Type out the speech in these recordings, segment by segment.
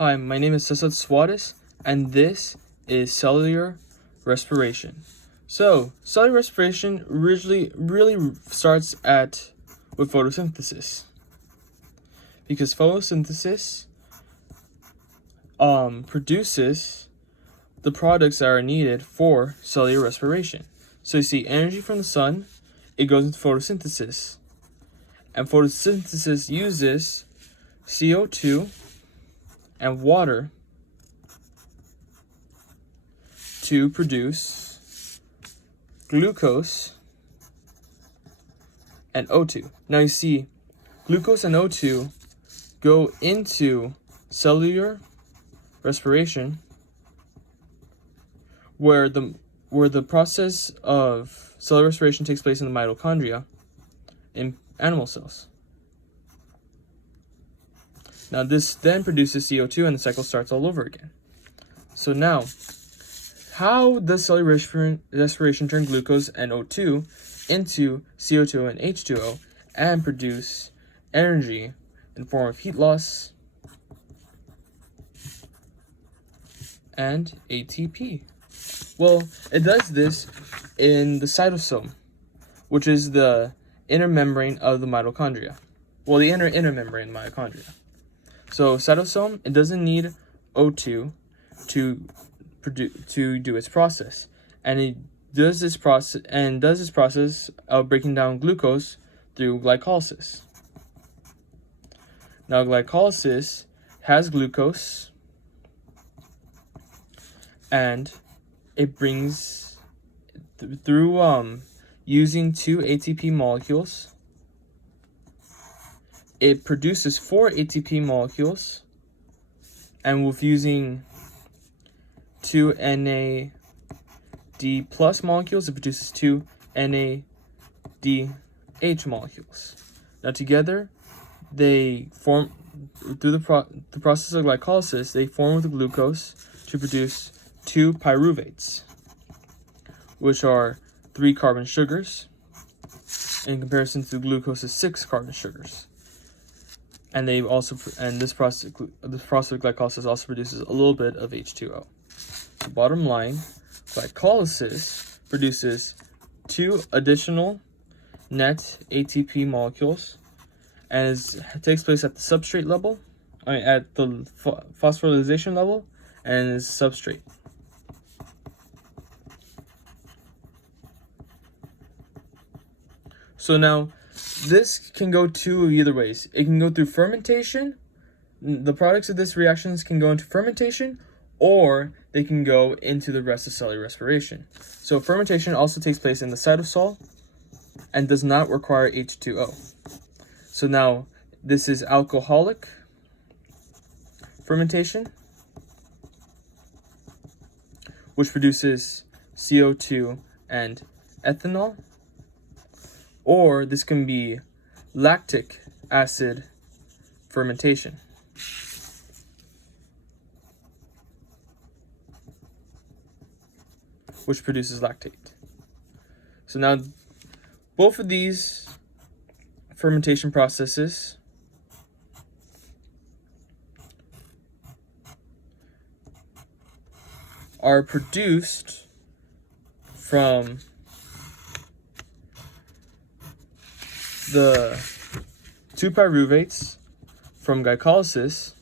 Hi, my name is Cesar Suarez, and this is cellular respiration. So, cellular respiration originally really starts with photosynthesis, because photosynthesis produces the products that are needed for cellular respiration. So you see energy from the sun, it goes into photosynthesis, and photosynthesis uses CO2 and water to produce glucose and O2. Now you see, glucose and O2 go into cellular respiration, where the process of cellular respiration takes place in the mitochondria in animal cells. Now this then produces CO2 and the cycle starts all over again. So now, how does cellular respiration turn glucose and O2 into CO2 and H2O and produce energy in form of heat loss and ATP? Well, it does this in the cytosome, which is the inner membrane of the mitochondria. Well, the inner membrane of mitochondria. So cytosome, it doesn't need O2 to do its process, and it does this process of breaking down glucose through glycolysis. Now glycolysis has glucose, and it brings through using two ATP molecules. It produces 4 ATP molecules, and with using 2 NAD plus molecules, it produces 2 NADH molecules. Now together, they form, through the process of glycolysis, they form with the glucose to produce 2 pyruvates, which are 3 carbon sugars, in comparison to glucose's 6 carbon sugars. And this process of glycolysis also produces a little bit of H2O. So bottom line, glycolysis produces 2 additional net ATP molecules, and it takes place at the substrate level, at the phosphorylation level, and is substrate. So now, this can go either ways. It can go through fermentation. The products of this reactions can go into fermentation, or they can go into the rest of cellular respiration. So fermentation also takes place in the cytosol and does not require H2O. So now, this is alcoholic fermentation, which produces CO2 and ethanol. Or this can be lactic acid fermentation, which produces lactate. So now, both of these fermentation processes are produced from the 2 pyruvates from glycolysis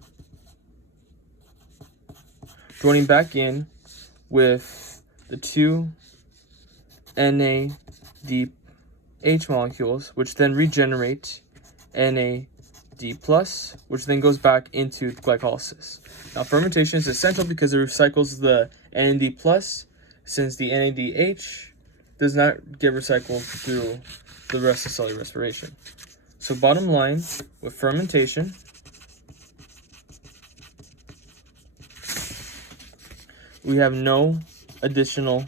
joining back in with the 2 NADH molecules, which then regenerate NAD+, which then goes back into glycolysis. Now fermentation is essential because it recycles the NAD+, since the NADH does not get recycled through the rest of cellular respiration. So bottom line, with fermentation, we have no additional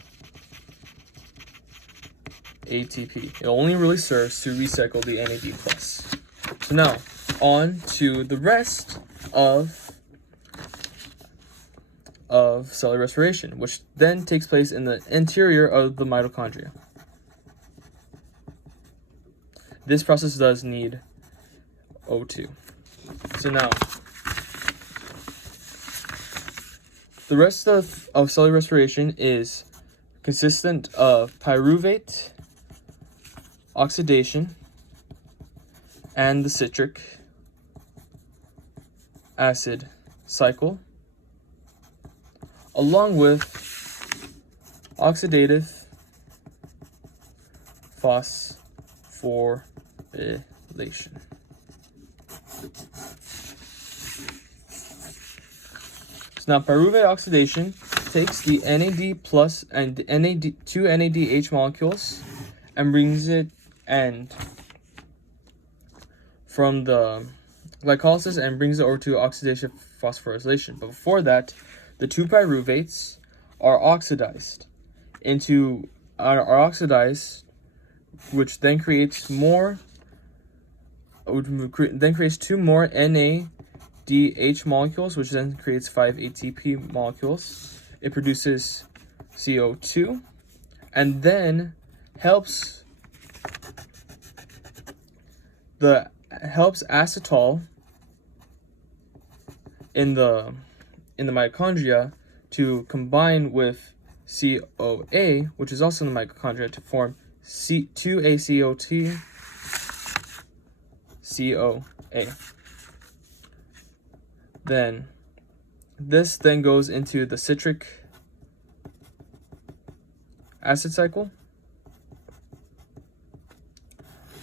ATP. It only really serves to recycle the NAD+. So now, on to the rest of cellular respiration, which then takes place in the interior of the mitochondria. This process does need O2. So now, The rest of cellular respiration is consistent of pyruvate, oxidation, and the citric acid cycle, along with oxidative phosphorylation. So now pyruvate oxidation takes the NAD plus and two NADH molecules and brings it from the glycolysis and brings it over to oxidative phosphorylation. But before that, the two pyruvates are oxidized, which then creates two more NADH molecules, which then creates 5 ATP molecules. It produces CO2 and then helps acetal in the mitochondria to combine with CoA, which is also in the mitochondria, to form 2ACOT CoA. Then this then goes into the citric acid cycle,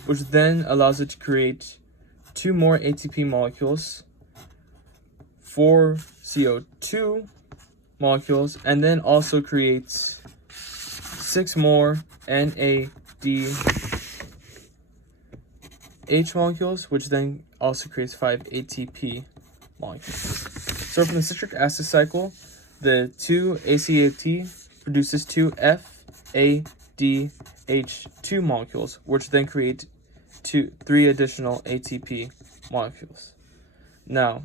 which then allows it to create 2 more ATP molecules, 4 CO2 molecules, and then also creates 6 more NADH molecules, which then also creates 5 ATP molecules. So from the citric acid cycle, the 2-ACAT produces 2 FADH2 molecules, which then create 3 additional ATP molecules. Now,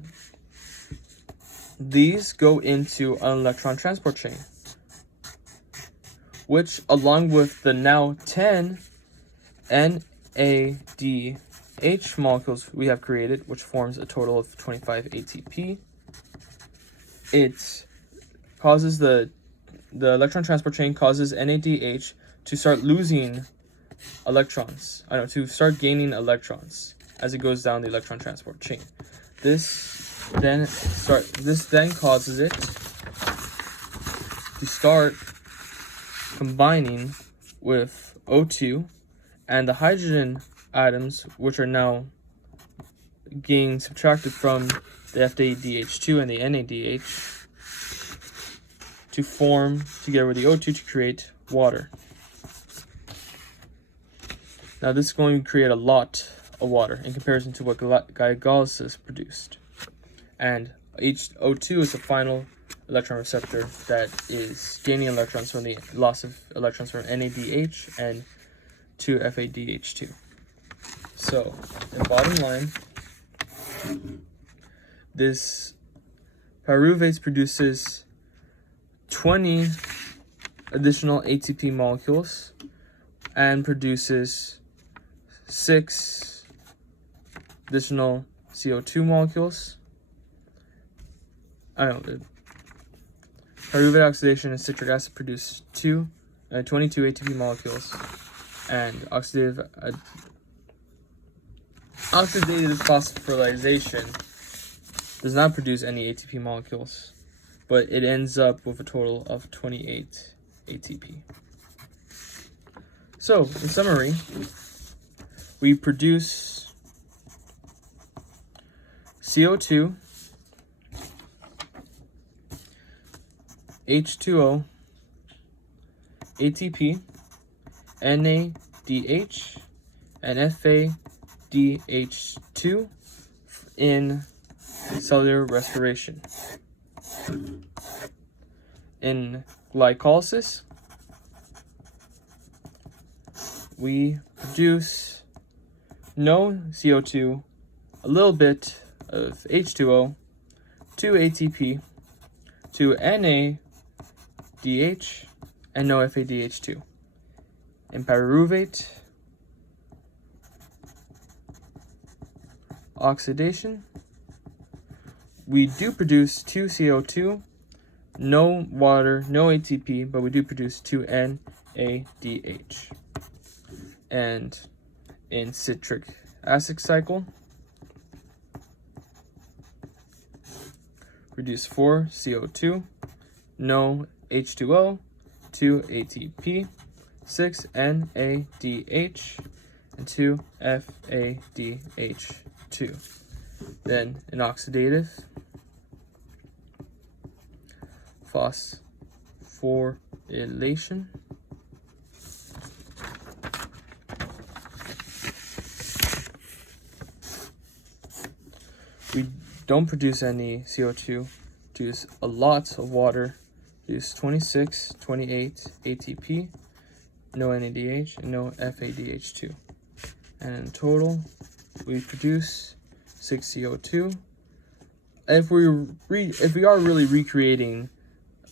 these go into an electron transport chain, which, along with the now 10 NADH molecules we have created, which forms a total of 25 ATP, it causes the electron transport chain causes NADH to start losing electrons, to start gaining electrons as it goes down the electron transport chain. This then causes it to start combining with O2, and the hydrogen atoms, which are now being subtracted from the FADH2 and the NADH, to form together with the O2 to create water. Now this is going to create a lot of water in comparison to what glycolysis produced. And O2 is the final electron receptor that is gaining electrons from the loss of electrons from NADH and to FADH2. So, in bottom line, this pyruvate produces 20 additional ATP molecules and produces 6 additional CO2 molecules. Pyruvate oxidation and citric acid produce 22 ATP molecules, and oxidative phosphorylation does not produce any ATP molecules, but it ends up with a total of 28 ATP. So, in summary, we produce CO2, H2O, ATP, NADH, and FADH2 in cellular respiration. In glycolysis, we produce no CO2, a little bit of H2O, 2 ATP, 2 NADH, and no FADH2. In pyruvate oxidation, we do produce 2 CO2, no water, no ATP, but we do produce 2 NADH. And in citric acid cycle, produce 4 CO2, no H2O, 2 ATP, 6 NADH, and 2 FADH2. Then in oxidative, phosphorylation, we don't produce any CO2, produce a lot of water, produce 26, 28 ATP, no NADH, and no FADH2. And in total, we produce 6 CO2. If we are really recreating,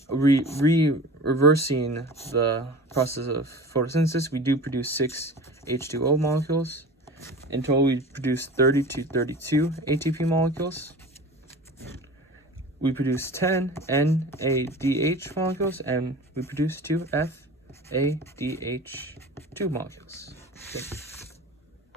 reversing the process of photosynthesis, we do produce 6 H2O molecules. In total, we produce 30 to 32 ATP molecules. We produce 10 NADH molecules, and we produce 2 FADH2 molecules. Okay.